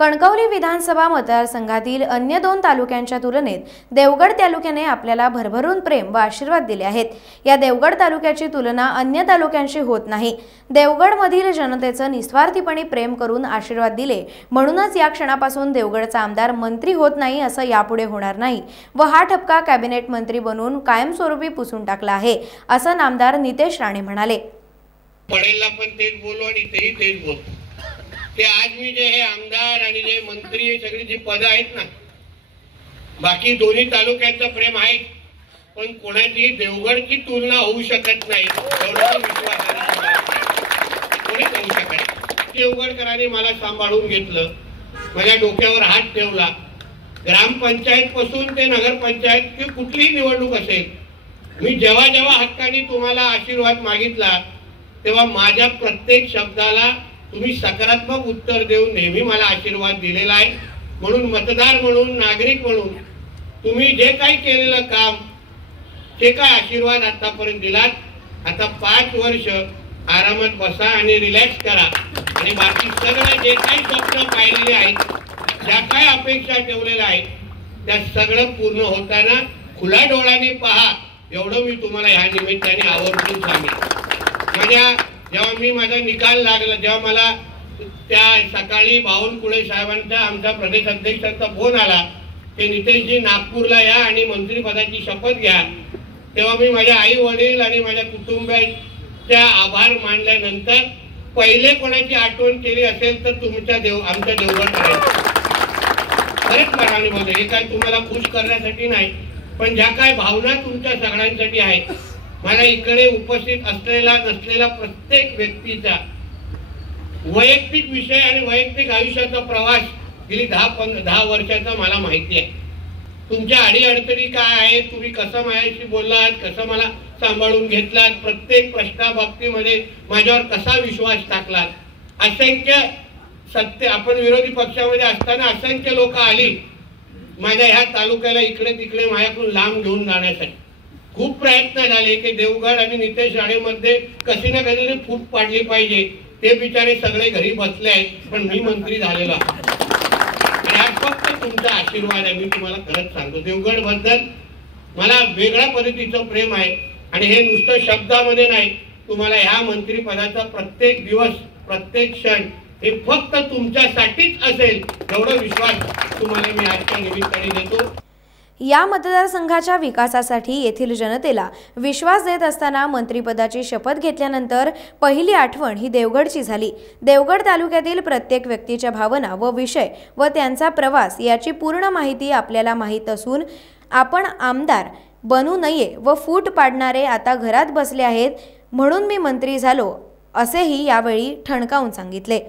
कणकवली विधानसभा मतदारसंघातील अन्य 2 तालुक्यांच्या तुलनेत देवगड तालुक्याने आपल्याला भरभरून प्रेम व आशीर्वाद दिले आहेत। या देवगड तालुक्याची तुलना अन्य तालुक्यांशी होत नाही। देवगडमधील जनतेचं निस्वार्थीपणे प्रेम करून आशीर्वाद दिले, म्हणूनच या क्षणापासून देवगडचा आमदार मंत्री होत नाही असं यापुढे होणार नाही व हा ठपका कॅबिनेट मंत्री बनून कायमस्वरूपी पुसून टाकला आहे, असं नामदार नितेश राणे म्हणाले। पडेलला पण तेच बोलू आणि तेही तेच बोलतो की आज मी जे हे आमदार आणि जे मंत्री हे सगळी जी पद आहेत ना, बाकी दोन्ही तालुक्यांचं प्रेम आहे, पण कोणाची देवगडची तुलना होऊ शकत नाही एवढा विश्वास कोणीच होऊ शकत। देवगडकरांनी मला सांभाळून घेतलं, माझ्या डोक्यावर हात ठेवला। ग्रामपंचायत पासून ते नगरपंचायत की कुठलीही निवडणूक असेल, मी जेव्हा जेव्हा हक्काने तुम्हाला आशीर्वाद मागितला तेव्हा माझ्या प्रत्येक शब्दाला तुम्ही सकारात्मक उत्तर देऊन नेहमी मला आशीर्वाद दिलेला आहे। म्हणून मतदार म्हणून, नागरिक म्हणून तुम्ही जे काही केलेलं काम, ते काय आशीर्वाद आतापर्यंत दिलात, आता 5 वर्ष आरामात बसा आणि रिलॅक्स करा आणि बाकी सगळं जे काही स्वप्न पाहिलेले आहेत, ज्या काही अपेक्षा ठेवलेल्या आहेत, त्या सगळं पूर्ण होताना खुल्या डोळ्यांनी पहा एवढं मी तुम्हाला ह्या निमित्ताने आवर्जून सांगेन। जेव्हा माझा निकाल लागला, जेव्हा मला त्या सकाळी बावनकुळे साहेबांचा, आमचा प्रदेश अध्यक्षांचा फोन आला की नितेशजी नागपूरला या आणि मंत्रिपदाची शपथ घ्या, तेव्हा मी माझ्या आई वडील आणि माझ्या कुटुंबियांच्या आभार मानल्यानंतर पहिले कोणाची आठवण केली असेल तर तुमच्या आमच्या देवगड करायचं। खरंच मनाने बोलतो, हे काय तुम्हाला खुश करण्यासाठी नाही, पण ज्या काय भावना तुमच्या सगळ्यांसाठी आहेत, मला इकडे उपस्थित असलेला नसलेला प्रत्येक व्यक्तीचा वैयक्तिक विषय आणि वैयक्तिक आयुष्याचा प्रवास गेली 10 वर्षाचा मला माहिती आहे। तुमच्या अडीअडचणी काय आहेत, तुम्ही कसं माझ्याशी बोललात, कसं मला सांभाळून घेतलात, प्रत्येक प्रश्नाबाबतीमध्ये माझ्यावर कसा विश्वास टाकलात। असंख्य सत्य आपण विरोधी पक्षामध्ये असताना असंख्य लोक आली माझ्या ह्या तालुक्याला इकडे तिकडे माझ्याकडून लांब घेऊन जाण्यासाठी। खूप प्रयत्न झाले की देवगड आणि नितेश राणे मध्ये कशी ना कधी फूट पाडली पाहिजे। ते बिचारे सगळे घरी बसले आहेत, पण मी मंत्री झालेलो आहे आणि आज फक्त तुमचा आशीर्वाद आहे। मी तुम्हाला खरंच सांगतो, देवगड बद्दल मला वेगळ्या पद्धतीचं प्रेम आहे आणि हे नुसतं शब्दामध्ये नाही, तुम्हाला ह्या मंत्रिपदाचा प्रत्येक दिवस, प्रत्येक क्षण हे फक्त तुमच्यासाठीच असेल एवढा विश्वास तुम्हाला मी आजच्या निमित्ताने देतो। या मतदारसंघाच्या विकासासाठी येथील जनतेला विश्वास देत असताना मंत्रिपदाची शपथ घेतल्यानंतर पहिली आठवण ही देवगडची झाली। देवगड तालुक्यातील प्रत्येक व्यक्तीच्या भावना व विषय व त्यांचा प्रवास याची पूर्ण माहिती आपल्याला माहीत असून आपण आमदार बनू नये व फूट पाडणारे आता घरात बसले आहेत, म्हणून मी मंत्री झालो असेही यावेळी ठणकावून सांगितले।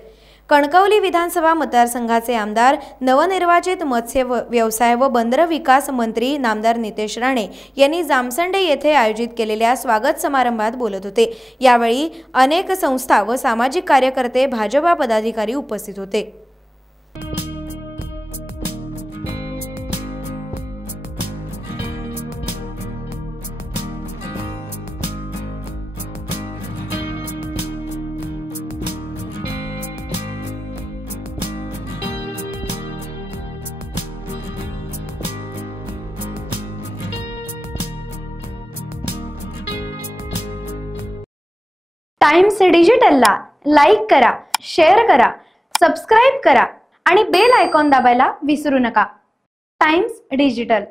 कणकवली विधानसभा मतदारसंघाचे आमदार, नवनिर्वाचित मत्स्य व्यवसाय व बंदर विकास मंत्री नामदार नितेश राणे यांनी जामसंडे येथे आयोजित केलेल्या स्वागत समारंभात बोलत होते। यावेळी अनेक संस्था व सामाजिक कार्यकर्ते, भाजपा पदाधिकारी उपस्थित होते। टाइम्स डिजिटलला लाईक करा, शेअर करा, सबस्क्राइब करा आणि बेल आयकॉन दाबायला विसरू नका। Times digital.